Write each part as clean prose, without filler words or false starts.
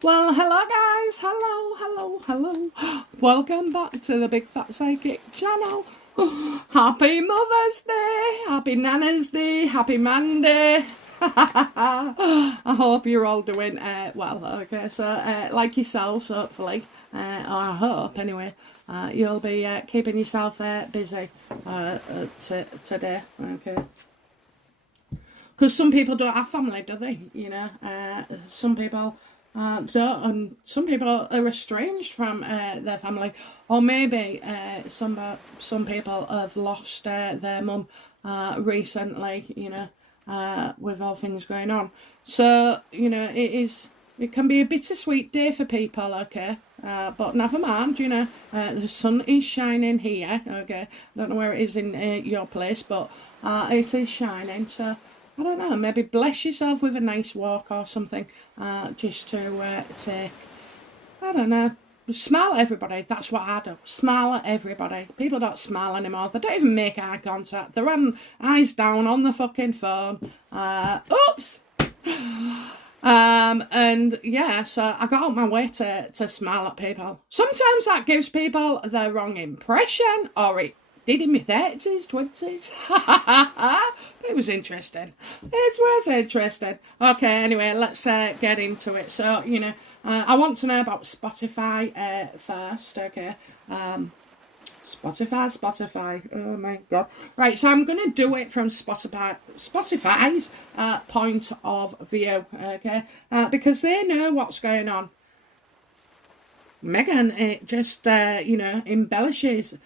Well, hello guys, hello. Welcome back to the Big Fat Psychic channel. Happy Mother's Day, happy Nana's Day, happy Monday. I hope you're all doing well, okay, so like yourselves, hopefully, or I hope anyway, you'll be keeping yourself busy today, okay. Because some people don't have family, do they? You know, some people don't, and some people are estranged from their family, or maybe some people have lost their mum recently. You know, with all things going on. So you know, it can be a bittersweet day for people. Okay, but never mind. You know, the sun is shining here. Okay, I don't know where it is in your place, but it is shining. So. I don't know, maybe bless yourself with a nice walk or something, just to take, I don't know, smile at everybody. That's what I do, smile at everybody. People don't smile anymore, they don't even make eye contact, they're on eyes down on the fucking phone. Oops! And yeah, so I got out my way to smile at people. Sometimes that gives people the wrong impression, or it did in my 30s, 20s. It was interesting. It was interesting. Okay, anyway, let's get into it. So, you know, I want to know about Spotify first, okay? Spotify. Oh my god. Right, so I'm going to do it from Spotify's point of view, okay? Because they know what's going on. Megan, it just, you know, embellishes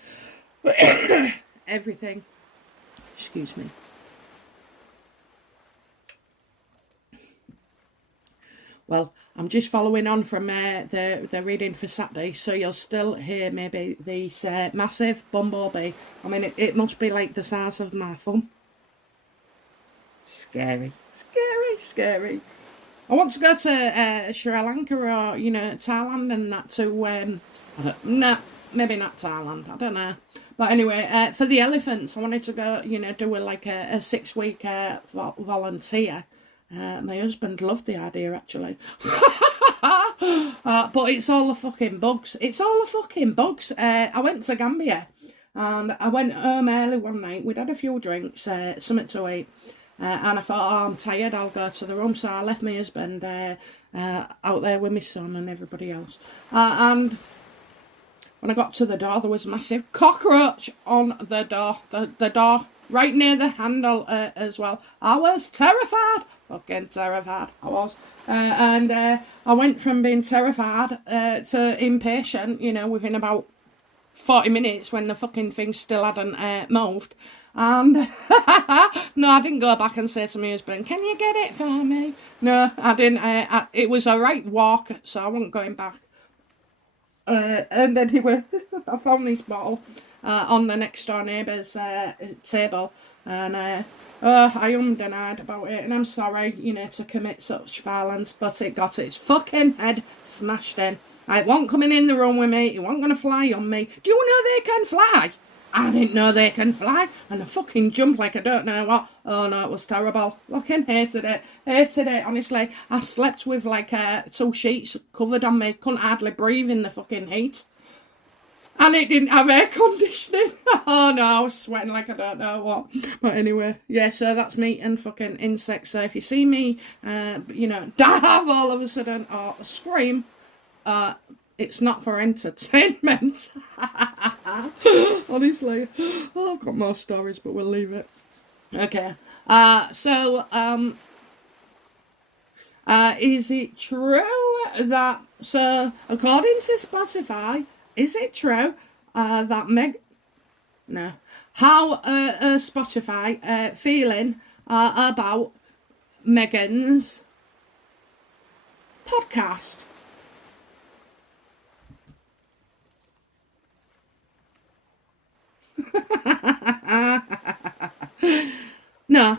everything. Excuse me. Well, I'm just following on from the reading for Saturday, so you'll still hear maybe this massive bumblebee. I mean, it must be like the size of my thumb. Scary. I want to go to Sri Lanka or, you know, Thailand and that to, no, maybe not Thailand, I don't know. But anyway, for the elephants, I wanted to go, you know, do a 6-week volunteer. My husband loved the idea, actually. But it's all the fucking bugs. I went to Gambia, and I went home early one night. We'd had a few drinks, something to eat. And I thought, oh, I'm tired, I'll go to the room. So I left my husband out there with my son and everybody else. And when I got to the door, there was a massive cockroach on the door. The door right near the handle as well. I was terrified. Fucking terrified, I was. And I went from being terrified to impatient, you know, within about 40 minutes when the fucking thing still hadn't moved. And no, I didn't go back and say to my husband, can you get it for me? No, I didn't. It was a right walk, so I wasn't going back. And then I found this bottle on the next door neighbour's table, and I ummed and ahed about it, and I'm sorry, you know, to commit such violence, but it got its fucking head smashed in. It wasn't coming in the room with me, it wasn't going to fly on me. Do you know they can fly? I didn't know they can fly, and I fucking jumped like I don't know what. Oh no, it was terrible. Fucking hated it, honestly. I slept with 2 sheets covered on me, couldn't hardly breathe in the fucking heat. And it didn't have air conditioning. Oh no, I was sweating like I don't know what. But anyway, yeah, so that's me and fucking insects. So if you see me, you know, dive all of a sudden or scream, it's not for entertainment. Honestly. Oh, I've got more stories, but we'll leave it. Okay. So, is it true that, so, according to Spotify, is it true that how Spotify feeling about Meghans podcast? No,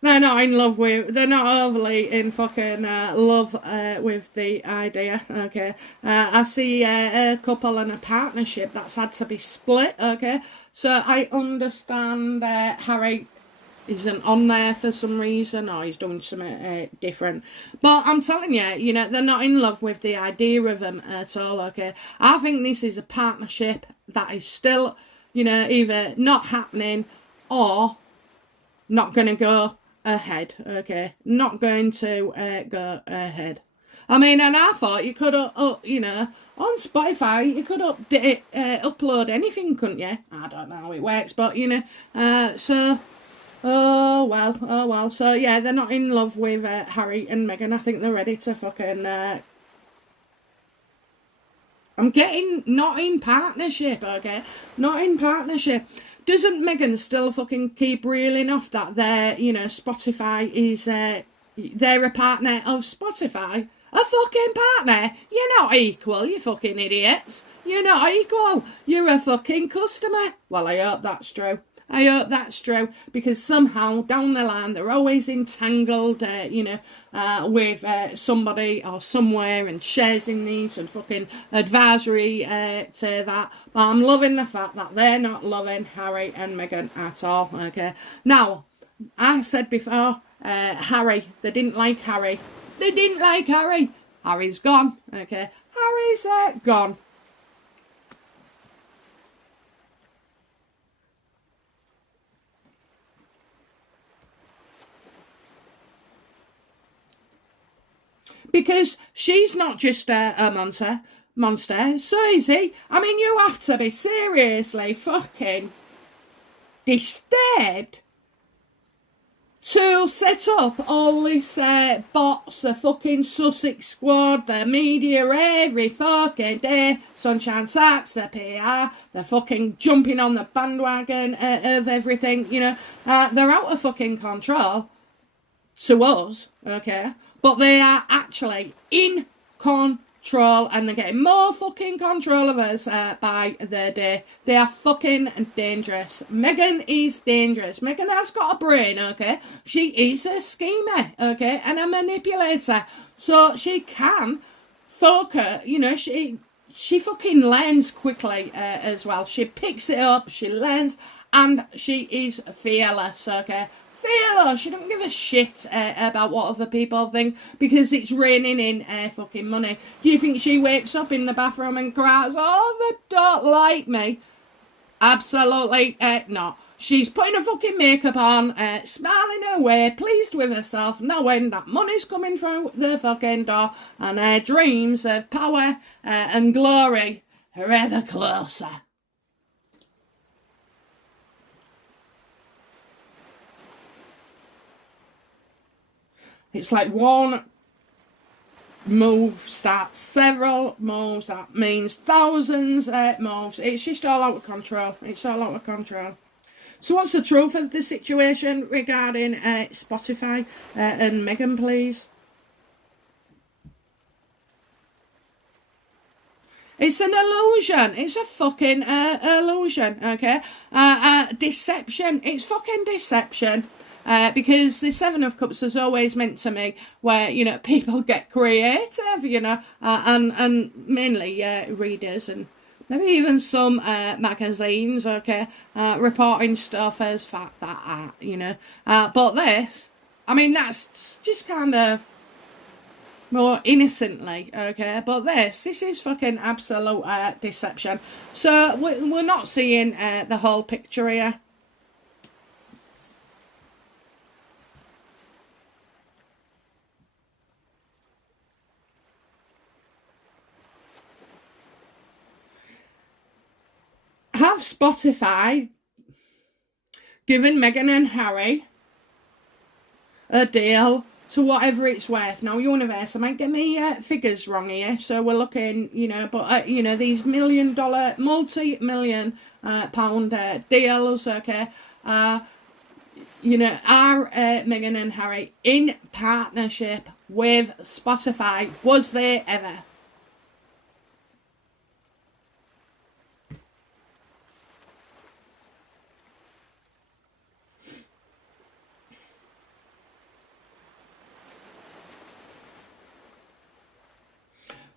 they're not in love with, they're not overly in fucking love with the idea, okay. I see a couple and a partnership that's had to be split, okay. So I understand Harry isn't on there for some reason, or he's doing something different. But I'm telling you, you know, they're not in love with the idea of them at all, okay? I think this is a partnership that is still, you know, either not happening or not going to go ahead, okay? Not going to go ahead. I mean, and I thought you could, you know, on Spotify, you could upload anything, couldn't you? I don't know how it works, but, you know, so... Oh well. So, yeah, they're not in love with Harry and Meghan. I think they're ready to fucking... I'm getting not in partnership, okay? Not in partnership. Doesn't Meghan still fucking keep reeling off that their, you know, Spotify is... they're a partner of Spotify? A fucking partner? You're not equal, you fucking idiots. You're not equal. You're a fucking customer. Well, I hope that's true. I hope that's true, because somehow down the line they're always entangled, you know, with somebody or somewhere and shares in these and fucking advisory to that. But I'm loving the fact that they're not loving Harry and Meghan at all, okay? Now, I said before, Harry, they didn't like Harry. They didn't like Harry. Harry's gone, okay? Harry's gone. Because she's not just a monster, so is he. I mean, you have to be seriously fucking disturbed to set up all these bots, the fucking Sussex squad, the media every fucking day, Sunshine Sats, the PR, they're fucking jumping on the bandwagon of everything, you know. They're out of fucking control to us, okay? But they are actually in control, and they're getting more fucking control of us by the day. They are fucking dangerous. Meghan is dangerous. Meghan has got a brain, okay? She is a schemer, okay? And a manipulator. So she can focus, you know, she fucking learns quickly as well. She picks it up, she learns, and she is fearless, okay? Fearless. She don't give a shit about what other people think, because it's raining in fucking money. Do you think she wakes up in the bathroom and cries, oh, they don't like me? Absolutely not. She's putting her fucking makeup on, smiling her way, pleased with herself, knowing that money's coming through the fucking door, and her dreams of power and glory are ever closer. It's like one move starts several moves. That means thousands of moves. It's just all out of control. It's all out of control. So what's the truth of the situation regarding Spotify and Meghan, please? It's an illusion. It's a fucking illusion, okay? Deception. It's fucking deception. Because the Seven of Cups is always meant to me where, you know, people get creative, you know, and mainly readers and maybe even some magazines, okay, reporting stuff as fact that, you know. But this, I mean, that's just kind of more innocently, okay, but this is fucking absolute deception. So we're not seeing the whole picture here. Have Spotify given Meghan and Harry a deal to whatever it's worth? Now, Universe, I might get me figures wrong here, so we're looking, you know, but, you know, these multi-million pound deals, okay, you know, are Meghan and Harry in partnership with Spotify? Was they ever?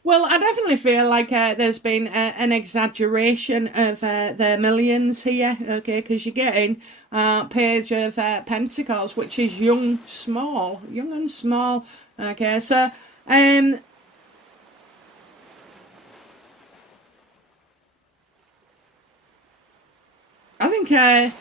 Well, I definitely feel like there's been an exaggeration of their millions here, okay, because you're getting page of Pentacles, which is young and small, okay, so I think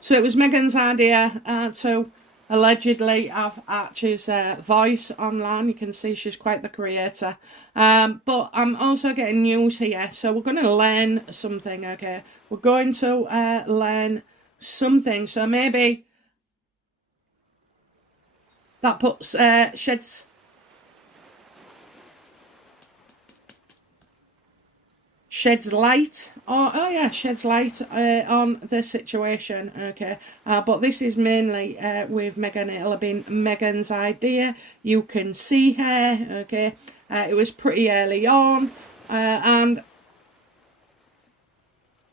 so it was Megan's idea to allegedly have Archie's voice online. You can see she's quite the creator. But I'm also getting news here. So we're going to learn something, okay? We're going to learn something. So maybe that puts sheds light, sheds light on the situation, okay, but this is mainly with Megan. It'll have been Megan's idea. You can see her, okay, it was pretty early on, and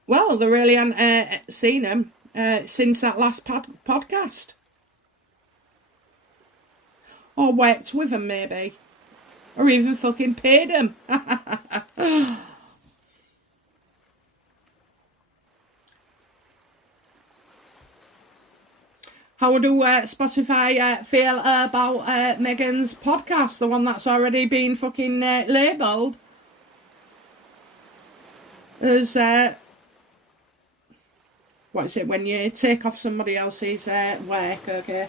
well, they really haven't seen him since that last podcast, or worked with him maybe, or even fucking paid him. How do Spotify feel about Megan's podcast, the one that's already been fucking labelled as, what is it, when you take off somebody else's work, okay?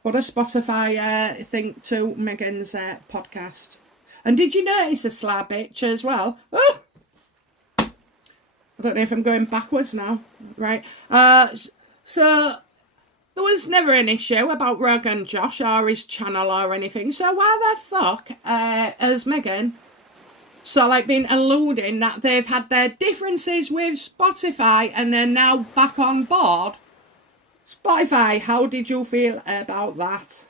What does Spotify think to Megan's podcast? And did you notice the slab bitch as well? Oh! I don't know if I'm going backwards now. Right. So, there was never an issue about Rogan Josh or his channel or anything. So why the fuck has Megan been alluding that they've had their differences with Spotify and they're now back on board? Spotify, how did you feel about that?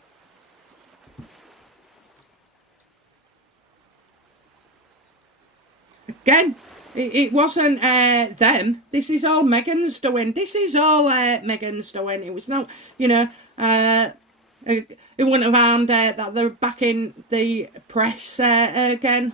Again, it wasn't them. This is all Megan's doing. This is all Megan's doing. It was not, it wouldn't have harmed that they're back in the press again.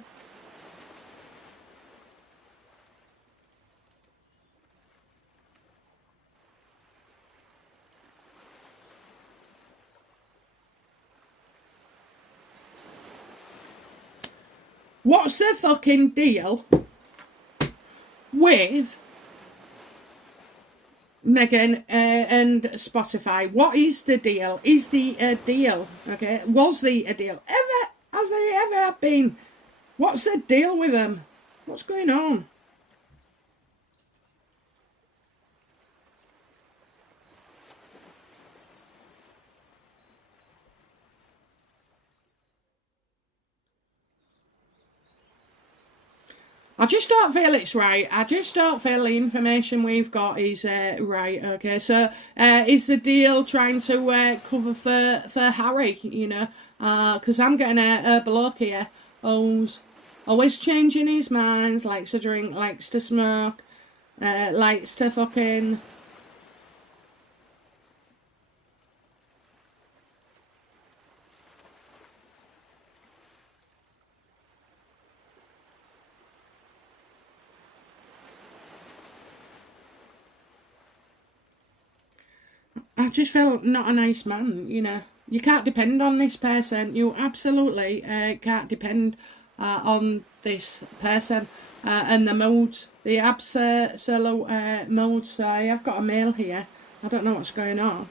What's the fucking deal with Megan and Spotify? What is the deal? Is the a deal? Okay, was the a deal ever? Has there ever been? What's the deal with them? What's going on? I just don't feel it's right. I just don't feel the information we've got is right. Okay, so is the deal trying to cover for Harry? Because I'm getting a bloke here who's always changing his minds, likes to drink, likes to smoke, likes to fucking. I just feel not a nice man, You can't depend on this person. You absolutely can't depend on this person and the moods. The absolute moods. So I have got a mail here. I don't know what's going on.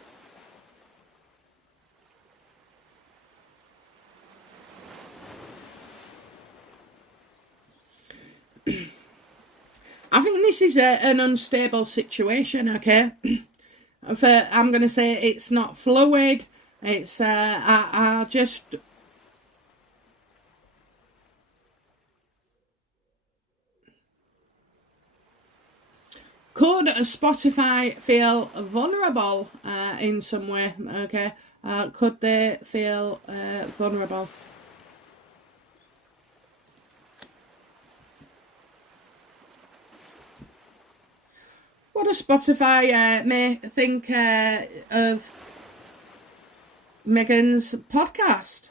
I think this is an unstable situation, okay? I'm going to say it's not fluid. It's, I just... Could Spotify feel vulnerable in some way, okay? Could they feel vulnerable? What does Spotify may think of Megan's podcast?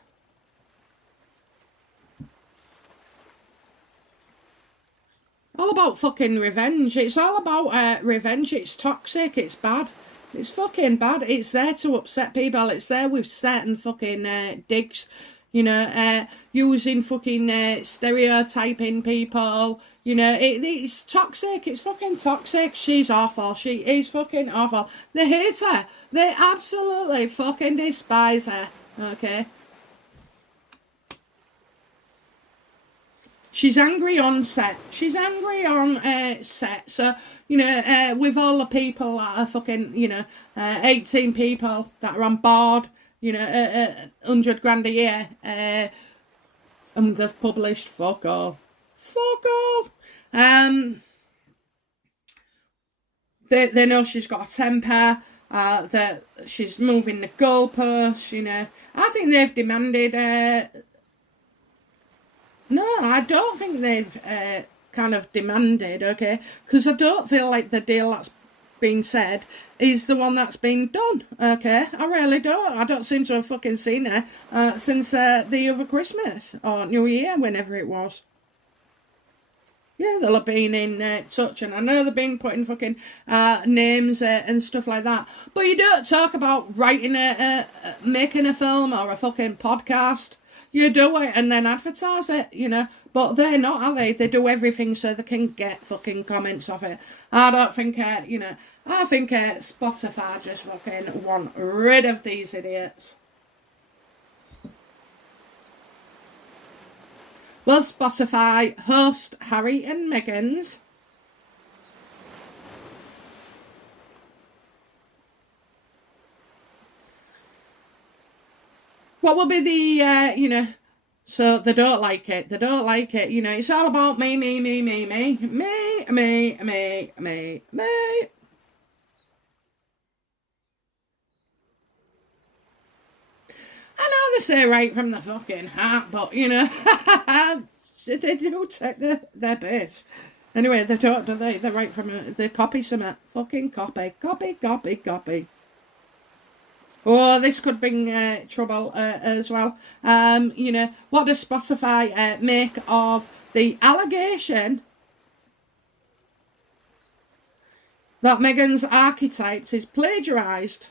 All about fucking revenge. It's all about revenge. It's toxic. It's bad. It's fucking bad. It's there to upset people. It's there with certain fucking digs. You know, using fucking stereotyping people. You know, it's toxic. It's fucking toxic. She's awful. She is fucking awful. They hate her. They absolutely fucking despise her. Okay? She's angry on set. She's angry on set. So, you know, with all the people that are fucking, you know, 18 people that are on board, you know, 100 grand a year, and they've published fuck all. Fuck all. They know she's got a temper, that she's moving the goalposts, you know. I think they've demanded... No, I don't think they've kind of demanded, okay? Because I don't feel like the deal that's been said is the one that's been done, okay? I really don't. I don't seem to have fucking seen her since the other Christmas or New Year, whenever it was. Yeah, they'll have been in touch, and I know they've been putting fucking names and stuff like that. But you don't talk about writing making a film or a fucking podcast. You do it and then advertise it, you know. But they're not, are they? They do everything so they can get fucking comments off it. I don't think, you know, I think Spotify just fucking want rid of these idiots. Will Spotify host Harry and Meghans? What will be the, you know, so they don't like it. They don't like it. You know, it's all about me. I know they say right from the fucking heart, but, you know, they do take their base. Anyway, they don't, do they? They're right from, they copy some fucking copy. Oh, this could bring trouble as well. You know, what does Spotify make of the allegation that Meghans' archetypes is plagiarised?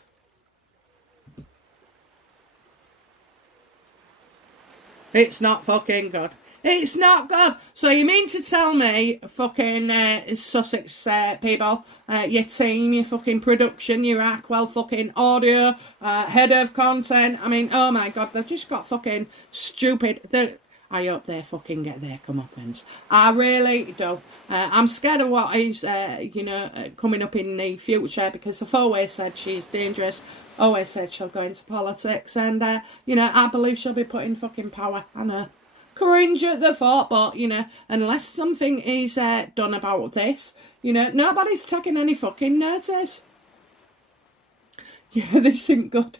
It's not fucking good. It's not good. So you mean to tell me, fucking Sussex people, your team, your fucking production, your Ackwell fucking audio, head of content, I mean, oh my God, they've just got fucking stupid. I hope they fucking get their comeuppance. I really do. I'm scared of what is, you know, coming up in the future, because I've always said she's dangerous. Always said she'll go into politics, and, you know, I believe she'll be put in fucking power. I know. Cringe at the thought, but, you know, unless something is done about this, you know, nobody's taking any fucking notice. Yeah, this isn't good.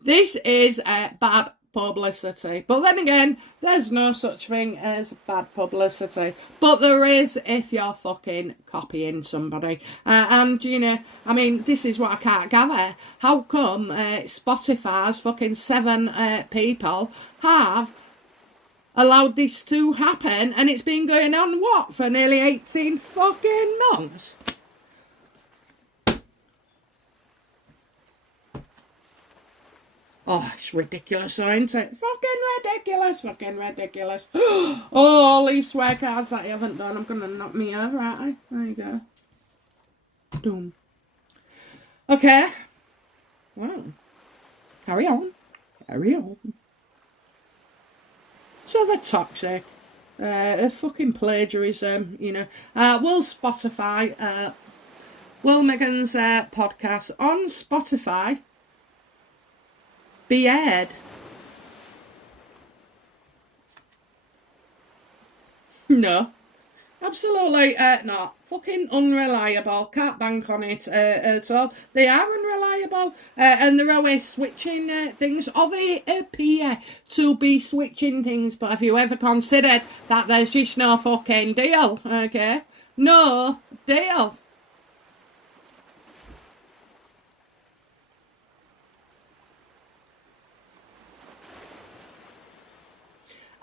This is bad publicity. But then again, there's no such thing as bad publicity. But there is if you're fucking copying somebody. And, you know, I mean, this is what I can't gather. How come Spotify's fucking 7 people have allowed this to happen, and it's been going on, what, for nearly 18 fucking months? Oh, it's ridiculous, isn't it? Fucking ridiculous. Oh, all these swear cards that you haven't done, I'm going to knock me over, aren't I? There you go. Boom. Okay. Well, carry on. So they're toxic. Fucking plagiarism, you know. Will Spotify, Will Meghans' podcast on Spotify be aired? No. Absolutely not. Fucking unreliable. Can't bank on it at all. They are unreliable, and they're always switching things, or they appear to be switching things. But have you ever considered that there's just no fucking deal? Okay, no deal.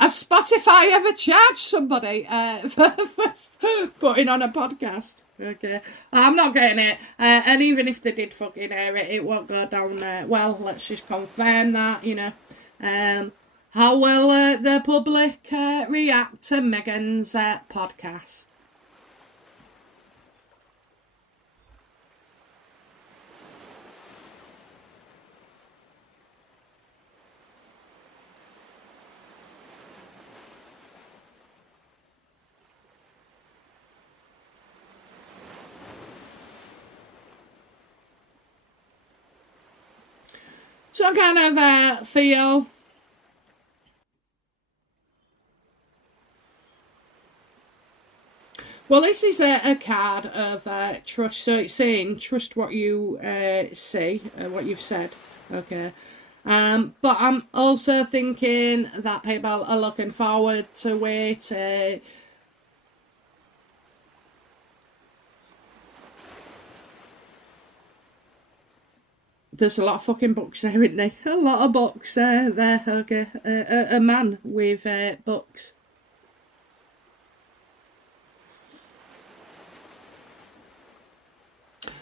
Has Spotify ever charged somebody for putting on a podcast? Okay, I'm not getting it. And even if they did fucking air it, it won't go down well. Let's just confirm that, you know. How will the public react to Meghans' podcast? So kind of feel. Well, this is a card of trust. So it's saying trust what you say, what you've said. Okay. But I'm also thinking that people are looking forward to it. There's a lot of fucking books there, isn't there? A lot of books there. Okay. A man with books.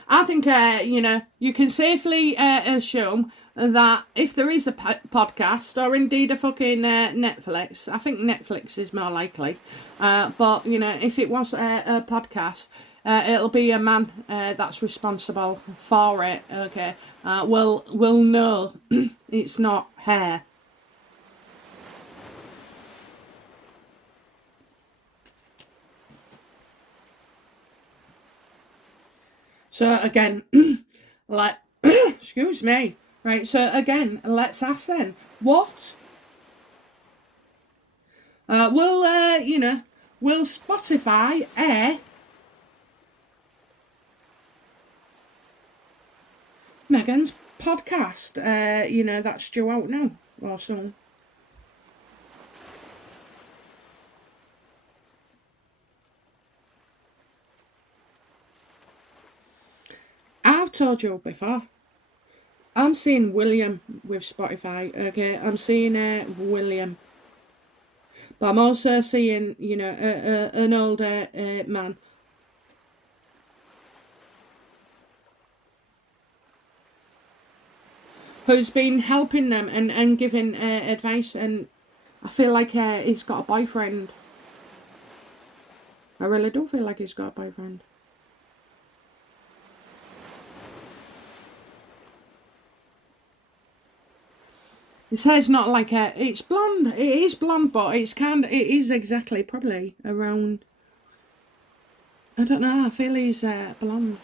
I think, you know, you can safely assume that if there is a podcast or indeed a fucking Netflix, I think Netflix is more likely. But, you know, if it was a podcast, it'll be a man that's responsible for it, okay? Will know it's not hair. So again, like, excuse me. Right, so again, let's ask then, what will, you know, will Spotify air Meghans' podcast? You know, that's due out now, or soon. I've told you before. I'm seeing William with Spotify, okay? I'm seeing William. But I'm also seeing, you know, an older man. Who's been helping them and giving advice. And I feel like he's got a boyfriend. I really do feel like he's got a boyfriend. His hair's not like it's blonde. It is blonde, but it is exactly probably around. I don't know. I feel he's blonde.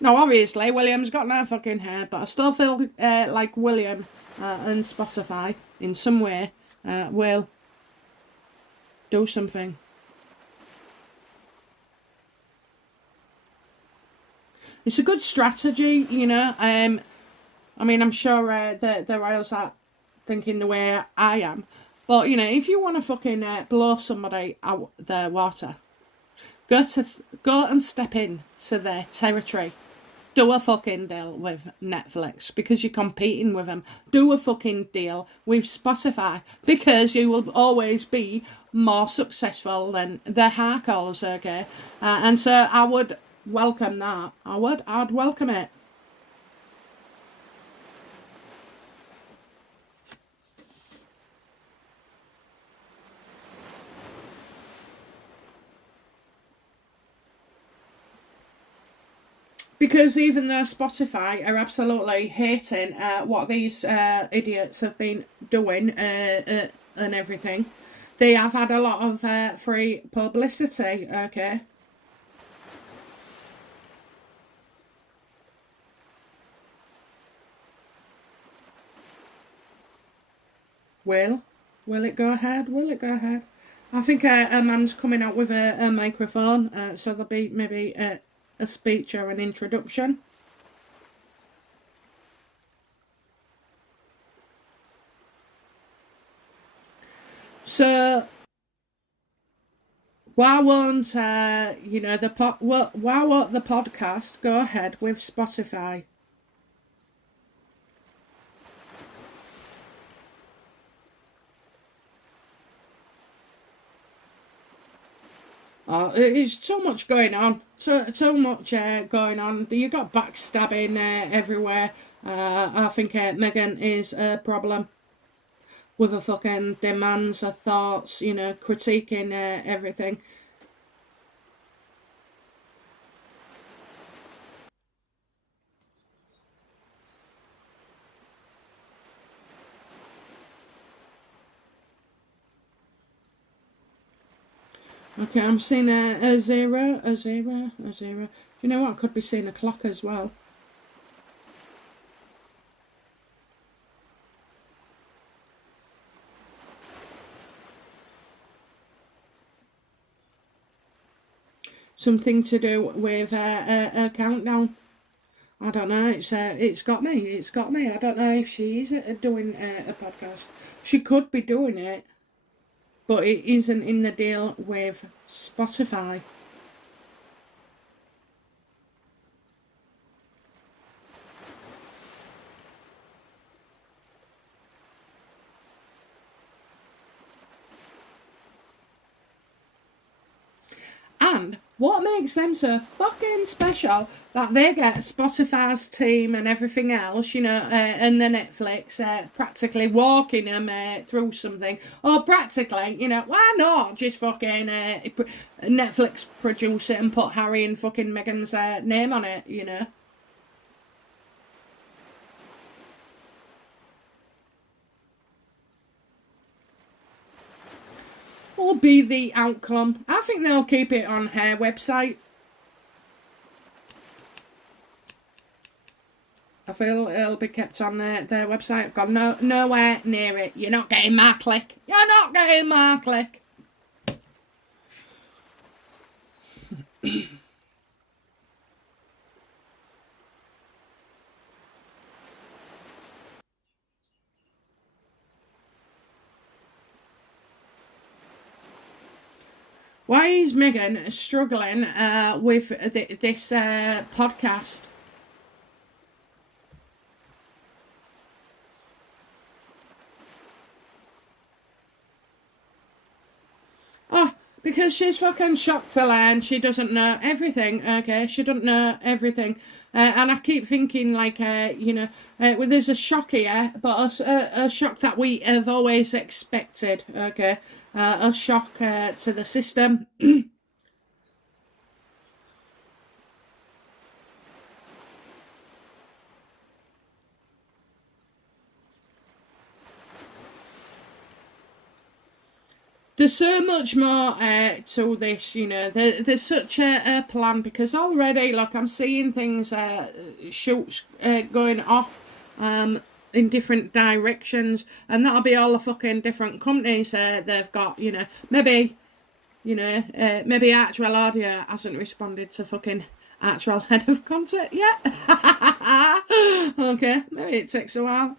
No, obviously William's got no fucking hair, but I still feel like William and Spotify in some way will do something. It's a good strategy, you know. I mean, I'm sure the Royals are thinking the way I am. But, you know, if you want to fucking blow somebody out their water, go and step in to their territory. Do a fucking deal with Netflix because you're competing with them. Do a fucking deal with Spotify because you will always be more successful than the hardcores, okay? And so I would welcome that. I'd welcome it. Because even though Spotify are absolutely hating what these idiots have been doing and everything, they have had a lot of free publicity, okay? Will it go ahead? Will it go ahead? I think a man's coming out with a microphone, so there'll be maybe a speech or an introduction. So why won't you know why won't the podcast go ahead with Spotify? Oh, it's too much going on. Too much going on. You got backstabbing everywhere. I think Meghan is a problem with her fucking demands, her thoughts, critiquing everything. Okay, I'm seeing a zero. Do you know what? I could be seeing a clock as well. Something to do with a countdown. I don't know. It's got me. It's got me. I don't know if she's doing a podcast. She could be doing it, but it isn't in the deal with Spotify. And what makes them so fucking special that they get Spotify's team and everything else, and the Netflix practically walking them through something. Or practically, why not just fucking Netflix produce it and put Harry and fucking Meghan's name on it, Will be the outcome. I think they'll keep it on her website. I feel it'll be kept on their website. I've gone nowhere near it. You're not getting my click. You're not getting my click. Why is Meghan struggling with this podcast? Oh, because she's fucking shocked to learn she doesn't know everything, okay? She doesn't know everything. And I keep thinking, well, there's a shock here, but a shock that we have always expected, okay? A shock to the system. There's so much more to this, there's such a plan, because already, look, I'm seeing things, shoots going off in different directions, and that'll be all the fucking different companies they've got, maybe, maybe Actual Audio hasn't responded to fucking actual head of content yet. Okay, maybe it takes a while.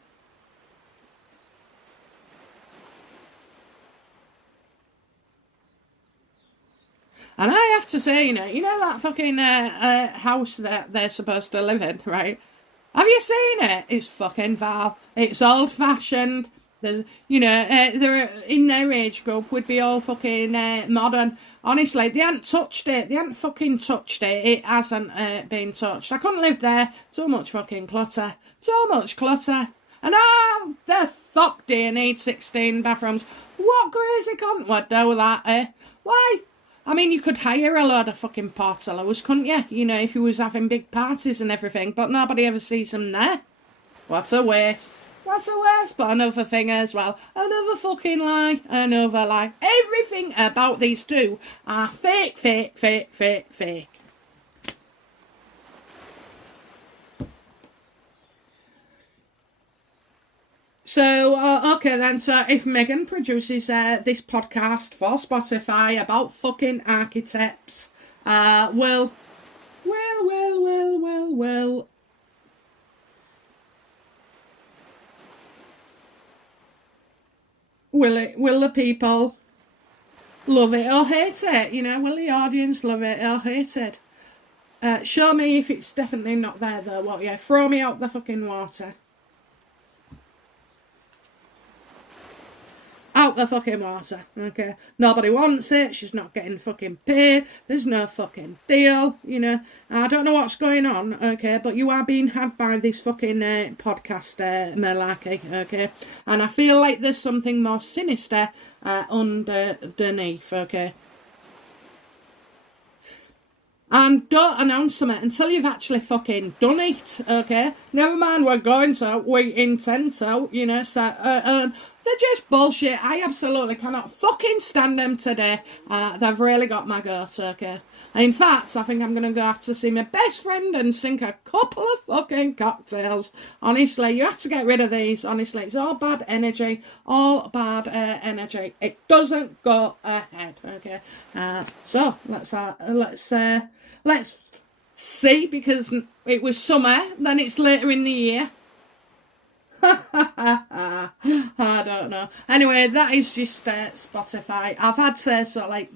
And I have to say, that fucking house that they're supposed to live in, right? Have you seen it? It's fucking vile. It's old-fashioned. There's, they're in their age group would be all fucking modern. Honestly, they haven't touched it. They haven't fucking touched it. It hasn't been touched. I couldn't live there. Too much fucking clutter. Too much clutter. And the fuck do you need 16 bathrooms? What crazy cunt would do that, eh? Why? I mean, you could hire a load of fucking portaloos, couldn't you? If you was having big parties and everything, but nobody ever sees them there. What a waste. What a waste. But another thing as well. Another fucking lie. Another lie. Everything about these two are fake, fake, fake, fake, fake. So, okay then, so if Meghan produces this podcast for Spotify about fucking architects, will the people love it or hate it? Will the audience love it or hate it? Show me if it's definitely not there though, won't you? Throw me out the fucking water. out the fucking water, okay? Nobody wants it, she's not getting fucking paid, there's no fucking deal, you know. I don't know what's going on, okay, but you are being had by this fucking podcast malarkey, okay? And I feel like there's something more sinister underneath, okay? And don't announce something until you've actually fucking done it, okay? Never mind we're going to, we intend to, you know, so, they're just bullshit. I absolutely cannot fucking stand them today. They've really got my goat, okay? In fact, I think I'm going to go have to see my best friend and sink a couple of fucking cocktails. Honestly, you have to get rid of these. Honestly, it's all bad energy. All bad energy. It doesn't go ahead, okay? So, let's see, because it was summer, then it's later in the year. I don't know. Anyway, that is just Spotify. I've had to sort of like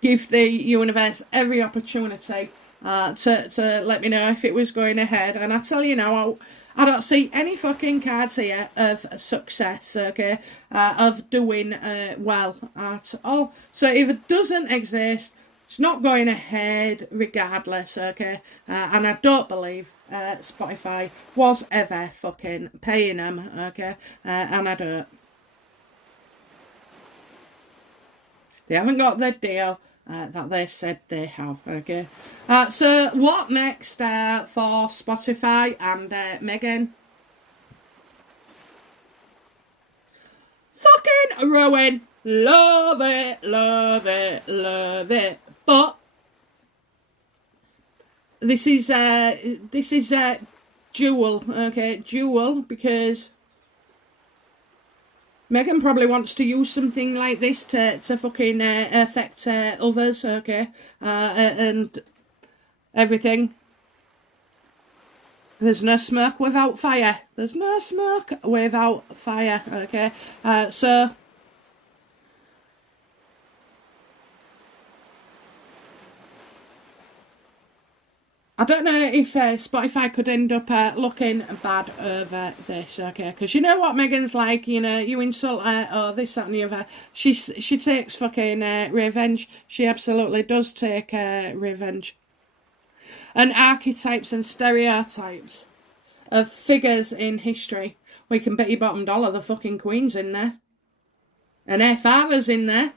give the universe every opportunity to let me know if it was going ahead. And I tell you now, I don't see any fucking cards here of success, okay, of doing well at all. So if it doesn't exist, it's not going ahead regardless, okay? And I don't believe Spotify was ever fucking paying them, okay? And I don't. They haven't got the deal that they said they have, okay? So what next for Spotify and Megan? Fucking ruin. Love it, love it, love it. But this is dual, okay? Dual, because Megan probably wants to use something like this to fucking affect others, okay? And everything. There's no smoke without fire. There's no smoke without fire, okay? So I don't know if Spotify could end up looking bad over this, okay? Because you know what Megan's like, you know, you insult her or this, that and the other. She takes fucking revenge. She absolutely does take revenge. And archetypes and stereotypes of figures in history. We can bet your bottom dollar the fucking Queen's in there. And her father's in there.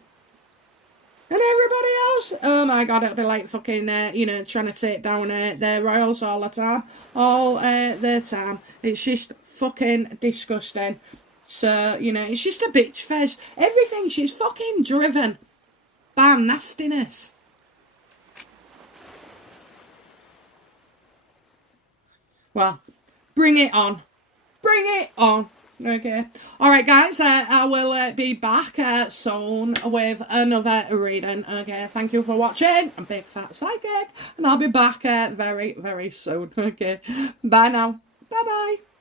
And everybody else, oh my god, it'll be like fucking, you know, trying to take down their royals all the time. All the time. It's just fucking disgusting. So, you know, it's just a bitch face. Everything, she's fucking driven by nastiness. Well, bring it on. Bring it on. Okay. Alright guys, I will be back soon with another reading. Okay, thank you for watching. I'm Big Fat Psychic. And I'll be back very, very soon. Okay. Bye now. Bye-bye.